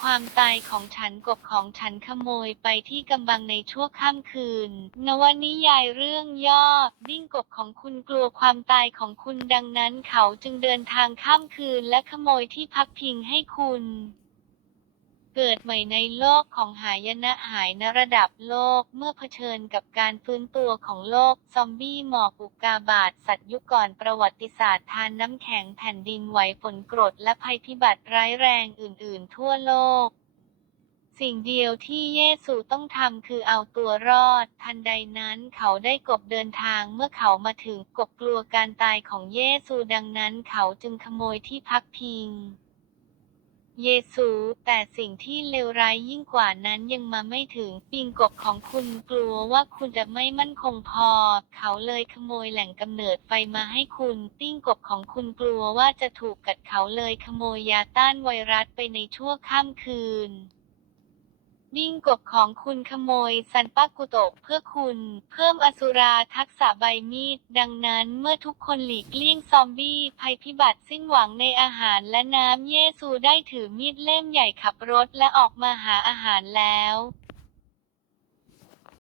ความตายของฉันกบของฉันขโมยไปที่กำบังในชั่วค่ำคืน นวนิยายเรื่องย่อ ดิ้งกบของคุณกลัวความตายของคุณดังนั้นเขาจึงเดินทางข้ามคืนและขโมยที่พักพิงให้คุณ เกิดใหม่ในโลกของหายนะหายนะระดับโลกเมื่อเผชิญกับการฟื้นตัวของโลก ซอมบี้หมอกอุกกาบาตสัตว์ยุคก่อนประวัติศาสตร์ทานน้ำแข็งแผ่นดินไหวฝนกรดและภัยพิบัติร้ายแรงอื่น ๆ ทั่วโลกสิ่งเดียวที่เยซูต้องทำคือเอาตัวรอด ทันใดนั้นเขาได้กบเดินทางเมื่อเขามาถึงกบกลัวการตายของเยซูดังนั้นเขาจึงขโมยที่พักพิง เยซู แต่สิ่งที่เลวร้ายยิ่งกว่านั้นยังมาไม่ถึง ปิงกบของคุณกลัวว่าคุณจะไม่มั่นคงพอ เขาเลยขโมยแหล่งกำเนิดไฟมาให้คุณ ปิ้งกบของคุณกลัวว่าจะถูกกัดเขาเลยขโมยยาต้านไวรัสไปในชั่วข้ามคืน ดิ้งกบของคุณขโมยซันปากุโตะเพื่อคุณ เพิ่มอสุราทักษะใบมีด ดังนั้นเมื่อทุกคนหลีกเลี่ยงซอมบี้ ภัยพิบัติสิ้นหวังในอาหารและน้ำเยซูได้ถือมีดเล่มใหญ่ขับรถและออกมาหาอาหารแล้ว